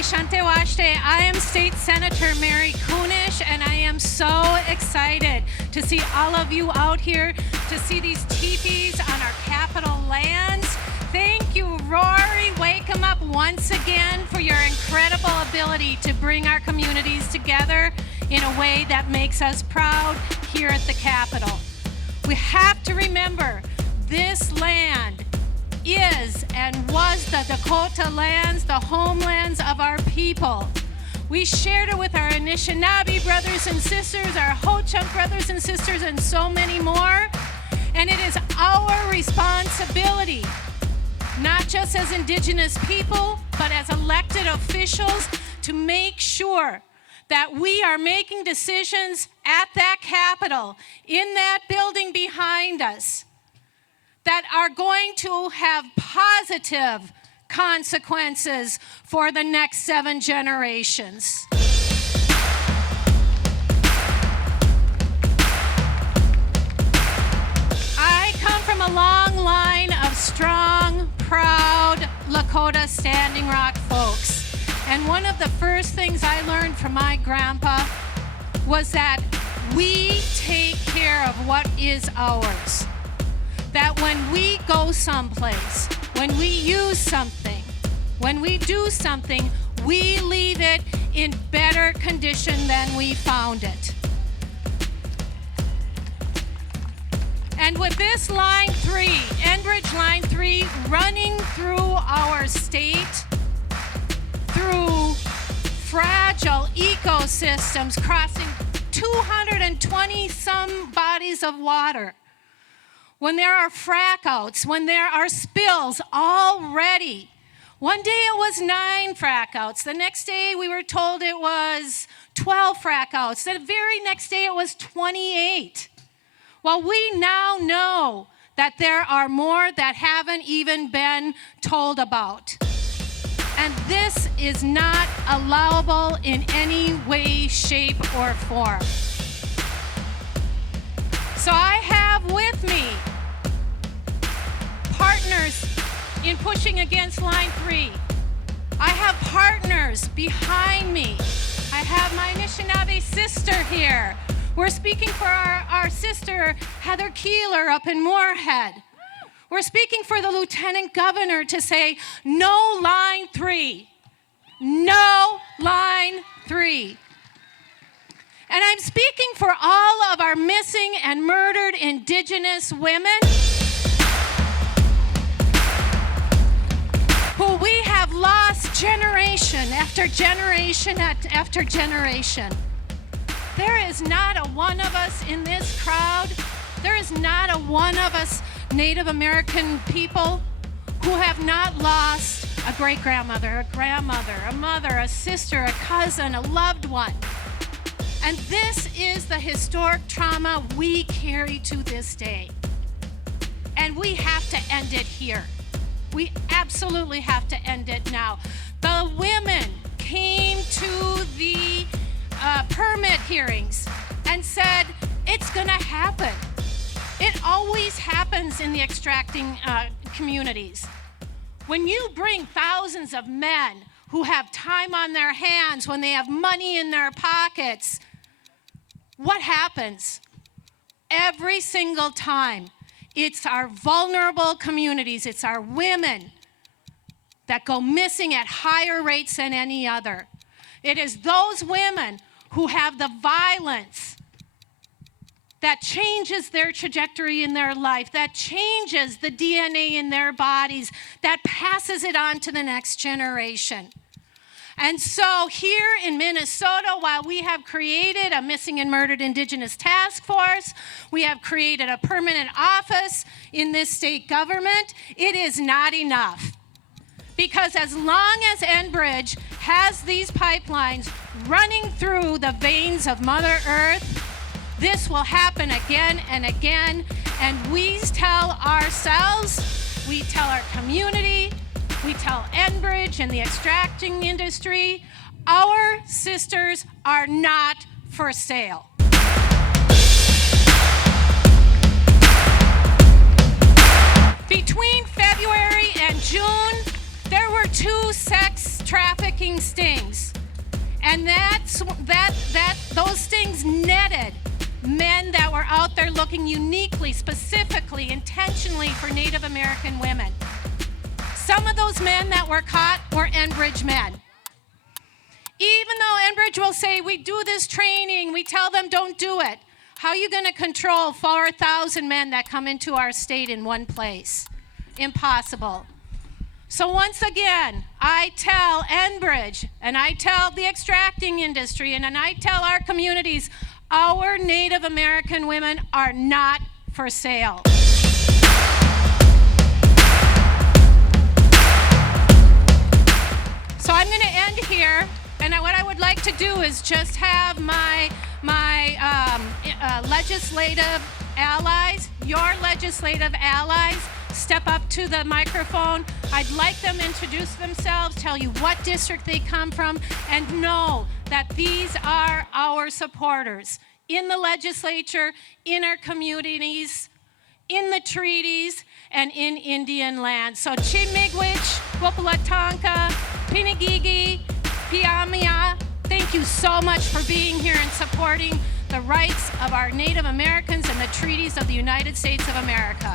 I am State Senator Mary Kunesh, and I am so excited to see all of you out here, to see these teepees on our Capitol lands. Thank you, Rory Wake 'em Up, once again for your incredible ability to bring our communities together in a way that makes us proud here at the Capitol. We have to remember this land is and was the Dakota lands, the homelands of our people. We shared it with our Anishinaabe brothers and sisters, our Ho-Chunk brothers and sisters, and so many more. And it is our responsibility, not just as Indigenous people, but as elected officials, to make sure that we are making decisions at that Capitol, in that building behind us, that are going to have positive consequences for the next 7 generations. I come from a long line of strong, proud Lakota Standing Rock folks. And one of the first things I learned from my grandpa was that we take care of what is ours. That when we go someplace, when we use something, when we do something, we leave it in better condition than we found it. And with this Line 3, Enbridge Line 3, running through our state, through fragile ecosystems, crossing 220 some bodies of water, when there are frack outs, when there are spills already. One day it was 9 frack outs. The next day we were told it was 12 frack outs. The very next day it was 28. Well, we now know that there are more that haven't even been told about. And this is not allowable in any way, shape, or form. So I have with me partners in pushing against Line 3. I have partners behind me. I have my Anishinaabe sister here. We're speaking for our sister Heather Keeler up in Moorhead. We're speaking for the Lieutenant Governor to say, no Line 3. No Line 3. And I'm speaking for all of our missing and murdered Indigenous women who we have lost generation after generation after generation. There is not a one of us in this crowd, there is not a one of us Native American people who have not lost a great-grandmother, a grandmother, a mother, a sister, a cousin, a loved one. And this is the historic trauma we carry to this day. And we have to end it here. We absolutely have to end it now. The women came to the permit hearings and said, it's gonna happen. It always happens in the extracting communities. When you bring thousands of men who have time on their hands, when they have money in their pockets, what happens? Every single time, it's our vulnerable communities, it's our women that go missing at higher rates than any other. It is those women who have the violence that changes their trajectory in their life, that changes the DNA in their bodies, that passes it on to the next generation. And so here in Minnesota, while we have created a missing and murdered Indigenous task force, we have created a permanent office in this state government, it is not enough. Because as long as Enbridge has these pipelines running through the veins of Mother Earth, this will happen again and again. And we tell ourselves, we tell our community, we tell Enbridge and the extracting industry, our sisters are not for sale. Between February and June, there were 2 sex trafficking extracting stings. And those stings netted men that were out there looking uniquely, specifically, intentionally for Native American women. Some of those men that were caught were Enbridge men. Even though Enbridge will say, we do this training, we tell them don't do it. How are you going to control 4,000 men that come into our state in one place? Impossible. So once again, I tell Enbridge, and I tell the extracting industry, and I tell our communities, our Native American women are not for sale. So I'm going to end here, and what I would like to do is just have my legislative allies, your legislative allies, step up to the microphone. I'd like them to introduce themselves, tell you what district they come from, and know that these are our supporters in the legislature, in our communities, in the treaties, and in Indian land. So Chimigwich, Wapalatanka, Pinigigi, Piamia, thank you so much for being here and supporting the rights of our Native Americans and the treaties of the United States of America.